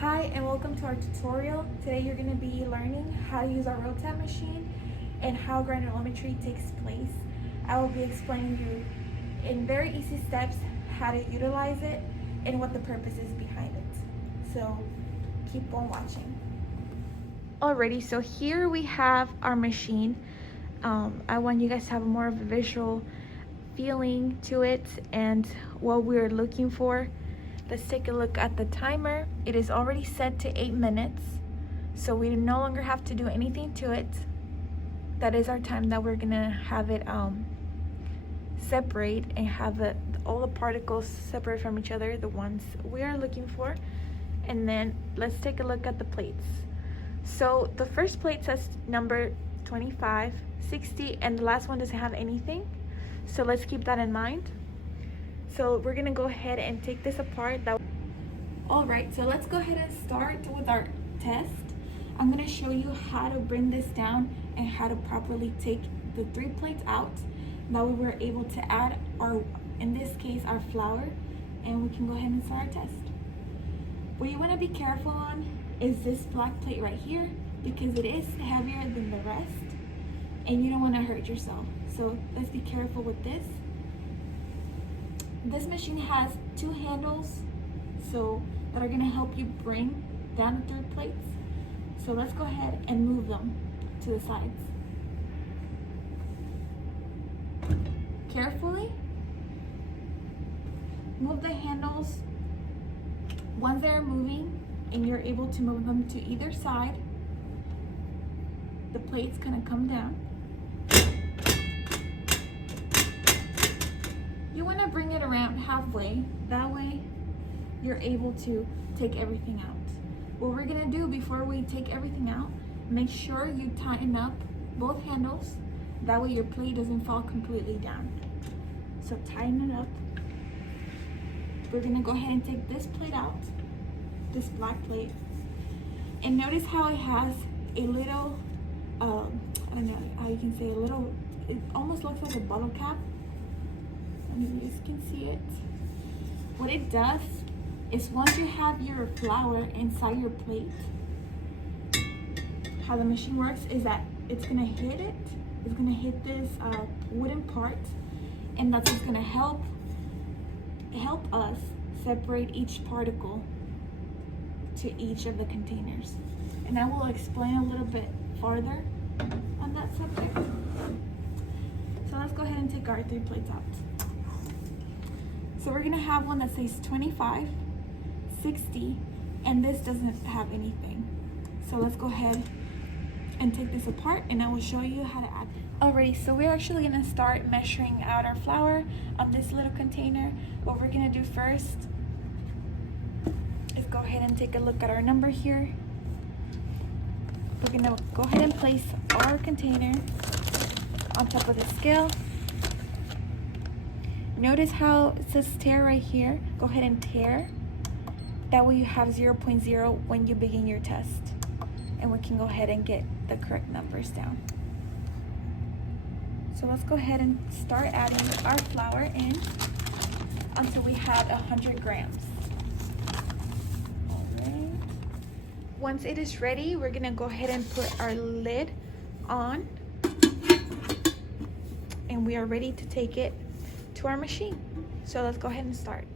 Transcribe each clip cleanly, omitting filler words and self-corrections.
Hi and welcome to our tutorial. Today you're going to be learning how to use our real-time machine and how granulometry takes place. I will be explaining you in very easy steps how to utilize it and what the purpose is behind it. So keep on watching. Alrighty, so here we have our machine. I want you guys to have more of a visual feeling to it and what we're looking for. Let's take a look at the timer. It is already set to 8 minutes, so we no longer have to do anything to it. That is our time that we're gonna have it separate and have all the particles separate from each other, the ones we are looking for. And then let's take a look at the plates. So the first plate says number 25, 60, and the last one doesn't have anything. So let's keep that in mind. So we're gonna go ahead and take this apart. Alright, so let's go ahead and start with our test. I'm gonna show you how to bring this down and how to properly take the 3 plates out. That way we're able to add our, in this case, our flour, and we can go ahead and start our test. What you wanna be careful on is this black plate right here, because it is heavier than the rest, and you don't wanna hurt yourself. So let's be careful with this. This machine has 2 handles that are gonna help you bring down the 3 plates. So let's go ahead and move them to the sides. Carefully move the handles. Once they're moving and you're able to move them to either side, the plate's gonna come down. You want to bring it around halfway. That way you're able to take everything out. What we're going to do before we take everything out, make sure you tighten up both handles. That way your plate doesn't fall completely down. So tighten it up. We're going to go ahead and take this plate out, this black plate. And notice how it has a little, I don't know how you can say a little, it almost looks like a bottle cap. You guys can see it. What it does is once you have your flour inside your plate, how the machine works is that it's gonna hit it. It's gonna hit this wooden part, and that's just gonna help us separate each particle to each of the containers. And I will explain a little bit farther on that subject. So let's go ahead and take our 3 plates out. So we're gonna have one that says 25, 60, and this doesn't have anything. So let's go ahead and take this apart and I will show you how to add. Alrighty, so we're actually gonna start measuring out our flour on this little container. What we're gonna do first is go ahead and take a look at our number here. We're gonna go ahead and place our container on top of the scale. Notice how it says tare right here. Go ahead and tare. That way you have 0.0 when you begin your test. And we can go ahead and get the correct numbers down. So let's go ahead and start adding our flour in until we have 100 grams. All right. Once it is ready, we're gonna go ahead and put our lid on. And we are ready to take it to our machine. So let's go ahead and start.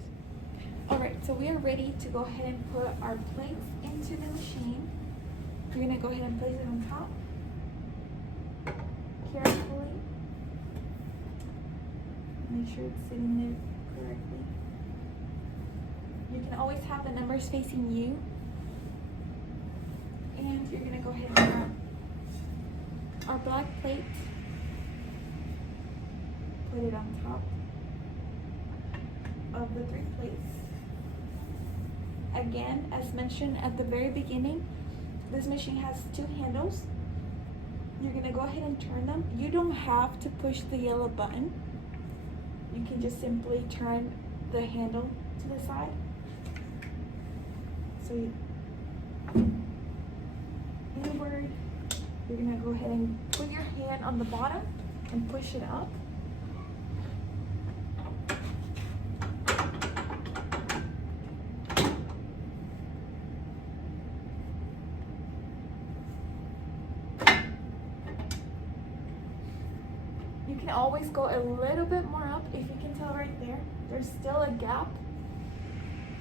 All right, so we are ready to go ahead and put our plates into the machine. You're gonna go ahead and place it on top. Carefully. Make sure it's sitting there correctly. You can always have the numbers facing you. And you're gonna go ahead and grab our black plate. Put it on top of the 3 plates. Again, as mentioned at the very beginning, this machine has 2 handles. You're gonna go ahead and turn them. You don't have to push the yellow button. You can just simply turn the handle to the side. So inward, you're gonna go ahead and put your hand on the bottom and push it up. can always go a little bit more up. If you can tell right there, there's still a gap.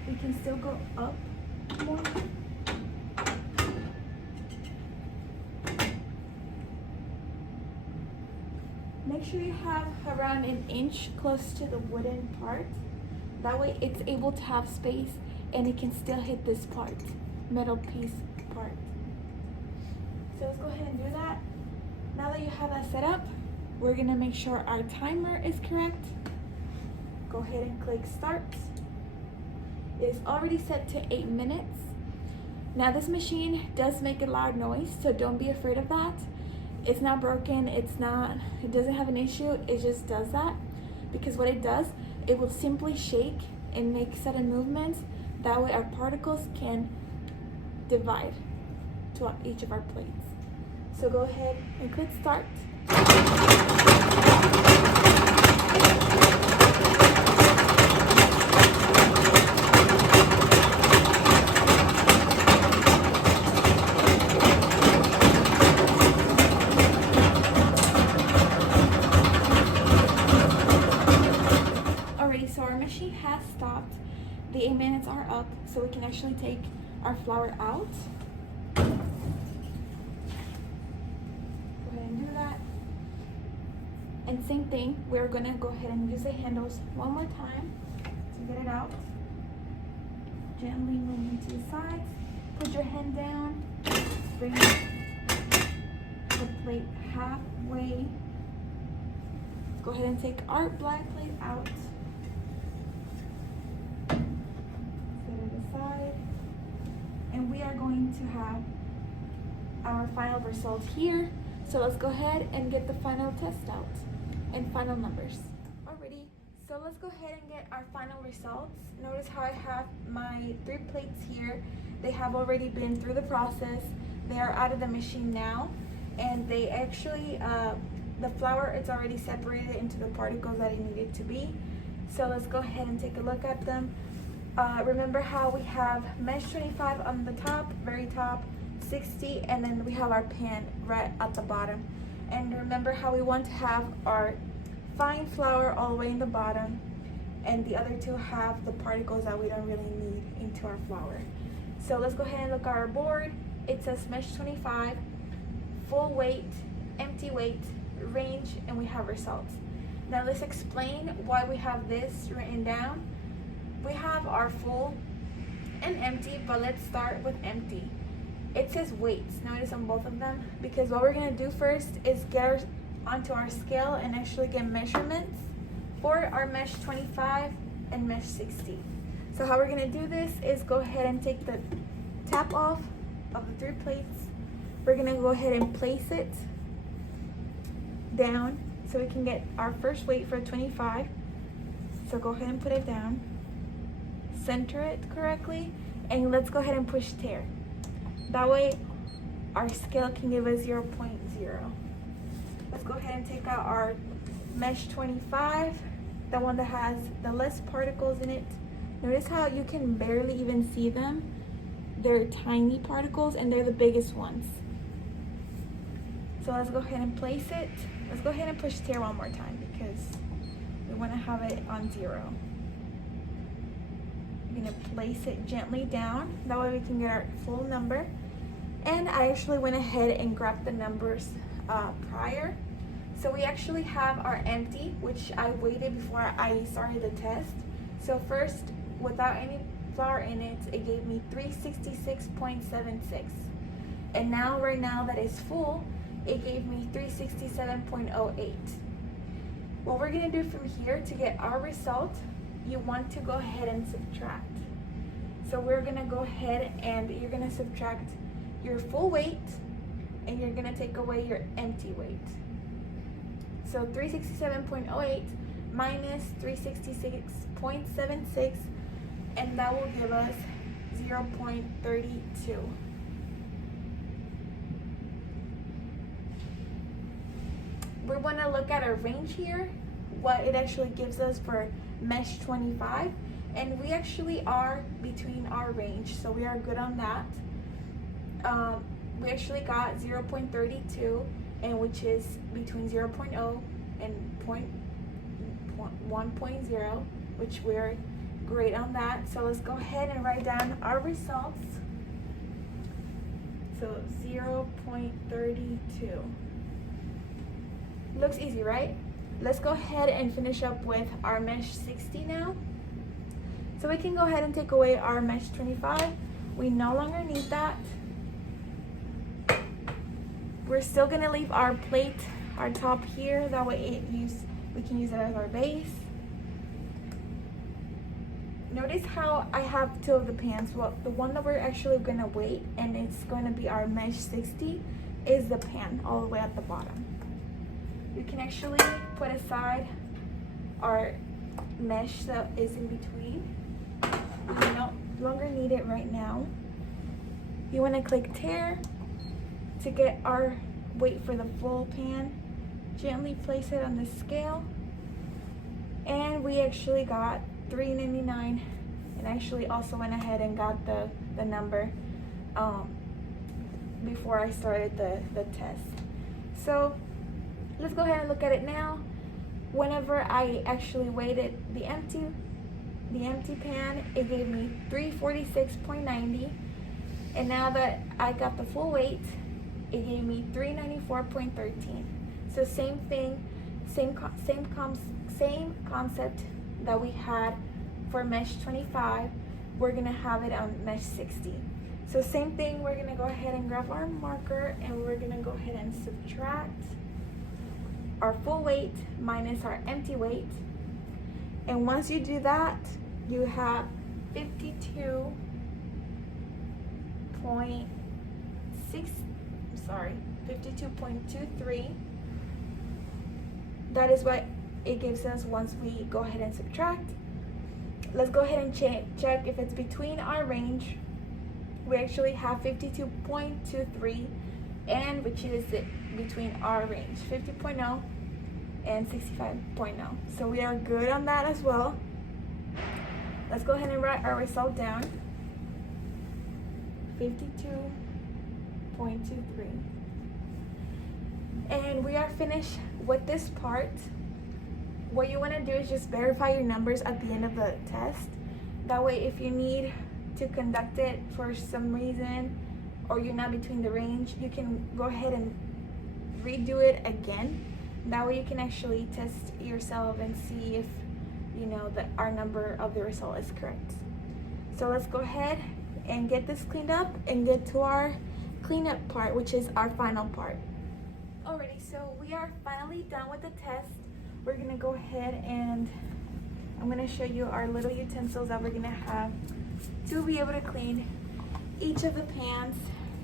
We can still go up more. Make sure you have around an inch close to the wooden part. That way it's able to have space and it can still hit this part, metal piece part. So let's go ahead and do that. Now that you have that set up, we're gonna make sure our timer is correct. Go ahead and click start. It's already set to 8 minutes. Now this machine does make a loud noise, so don't be afraid of that. It's not broken, it doesn't have an issue, it just does that. Because what it does, it will simply shake and make sudden movements. That way our particles can divide to each of our plates. So go ahead and click start. Alrighty, so our machine has stopped. The 8 minutes are up, so we can actually take our flour out. Go ahead and do that. And same thing, we're gonna go ahead and use the handles one more time to get it out. Gently moving to the sides. Put your hand down. Bring the plate halfway. Go ahead and take our black plate out. And we are going to have our final result here. So let's go ahead and get the final test out and final numbers. Alrighty, so let's go ahead and get our final results. Notice how I have my 3 plates here. They have already been through the process. They are out of the machine now, and they actually, the flour is already separated into the particles that it needed to be. So let's go ahead and take a look at them. Remember how we have mesh 25 on the top, very top, 60, and then we have our pan right at the bottom. And remember how we want to have our fine flour all the way in the bottom, and the other two have the particles that we don't really need into our flour. So let's go ahead and look at our board. It says mesh 25, full weight, empty weight, range, and we have results. Now let's explain why we have this written down. We have our full and empty, but let's start with empty. It says weights, notice on both of them, because what we're gonna do first is get onto our scale and actually get measurements for our mesh 25 and mesh 60. So how we're gonna do this is go ahead and take the tap off of the 3 plates. We're gonna go ahead and place it down so we can get our first weight for 25. So go ahead and put it down. Center it correctly, and let's go ahead and push tear. That way our scale can give us 0.0. Let's go ahead and take out our mesh 25, the one that has the less particles in it. Notice how you can barely even see them. They're tiny particles and they're the biggest ones. So let's go ahead and place it. Let's go ahead and push tear one more time because we want to have it on 0. I'm going to place it gently down. That way we can get our full number. And I actually went ahead and grabbed the numbers prior. So we actually have our empty, which I waited before I started the test. So first, without any flour in it, it gave me 366.76. And now, right now that it's full, it gave me 367.08. What we're gonna do from here to get our result, you want to go ahead and subtract. So we're gonna go ahead and you're gonna subtract your full weight and you're gonna take away your empty weight. So 367.08 minus 366.76, and that will give us 0.32. We want to look at our range here, what it actually gives us for mesh 25, and we actually are between our range, so we are good on that. We actually got 0.32, and which is between 0.0 and 1.0, which we're great on that. So let's go ahead and write down our results. So 0.32. Looks easy, right? Let's go ahead and finish up with our mesh 60 now. So we can go ahead and take away our mesh 25. We no longer need that. We're still gonna leave our plate, our top here, that way we can use it as our base. Notice how I have two of the pans. Well, the one that we're actually gonna weight, and it's going to be our mesh 60, is the pan all the way at the bottom. We can actually put aside our mesh that is in between. We no longer need it right now. You want to click tear to get our weight for the full pan. Gently place it on the scale, and we actually got 3.99, and actually also went ahead and got the number before I started the test. So let's go ahead and look at it now. Whenever I actually weighted the empty pan, it gave me 346.90, and now that I got the full weight, it gave me 394.13. So same thing, same concept that we had for mesh 25, we're gonna have it on mesh 60. So same thing, we're gonna go ahead and grab our marker, and we're gonna go ahead and subtract our full weight minus our empty weight. And once you do that, you have 52.23. That is what it gives us once we go ahead and subtract. Let's go ahead and check if it's between our range. We actually have 52.23, and which is between our range, 50.0 and 65.0. So we are good on that as well. Let's go ahead and write our result down. 52.23. And we are finished with this part. What you want to do is just verify your numbers at the end of the test. That way, if you need to conduct it for some reason, or you're not between the range, you can go ahead and redo it again. That way you can actually test yourself and see if you know that our number of the result is correct. So let's go ahead and get this cleaned up and get to our cleanup part, which is our final part. Alrighty, so we are finally done with the test. We're gonna go ahead and I'm gonna show you our little utensils that we're gonna have to be able to clean each of the pans.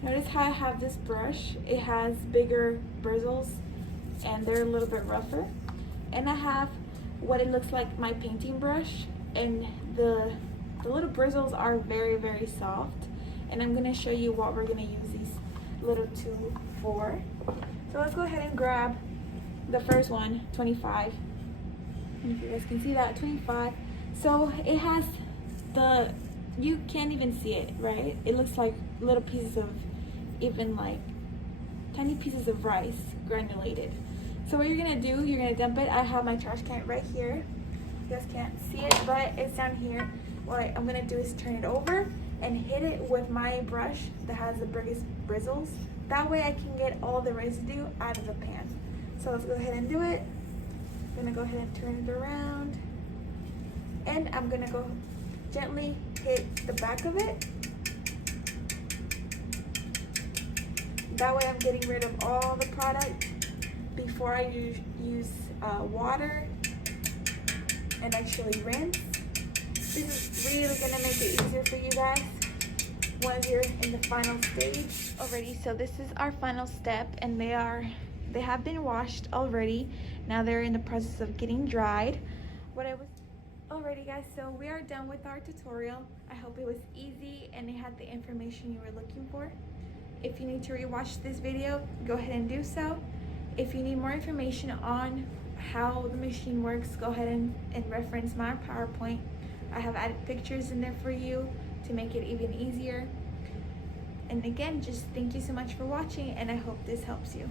Notice how I have this brush. It has bigger bristles and they're a little bit rougher. And I have what it looks like my painting brush, and the little bristles are very, very soft. And I'm gonna show you what we're gonna use these little tools for. So let's go ahead and grab the first one, 25. If you guys can see that, 25. So it has you can't even see it, right? It looks like little pieces of, even like tiny pieces of rice granulated. So what you're gonna do, you're gonna dump it. I have my trash can right here. You guys can't see it, but it's down here. What I'm gonna do is turn it over and hit it with my brush that has the biggest bristles. That way I can get all the residue out of the pan. So let's go ahead and do it. I'm gonna go ahead and turn it around. And I'm gonna go gently hit the back of it. That way I'm getting rid of all the product before I use water and actually rinse. This is really gonna make it easier for you guys once you're in the final stage. Already, so this is our final step, and they have been washed already. Now they're in the process of getting dried. Alrighty guys, so we are done with our tutorial. I hope it was easy and it had the information you were looking for. If you need to rewatch this video, go ahead and do so. If you need more information on how the machine works, go ahead and reference my PowerPoint. I have added pictures in there for you to make it even easier. And again, just thank you so much for watching, and I hope this helps you.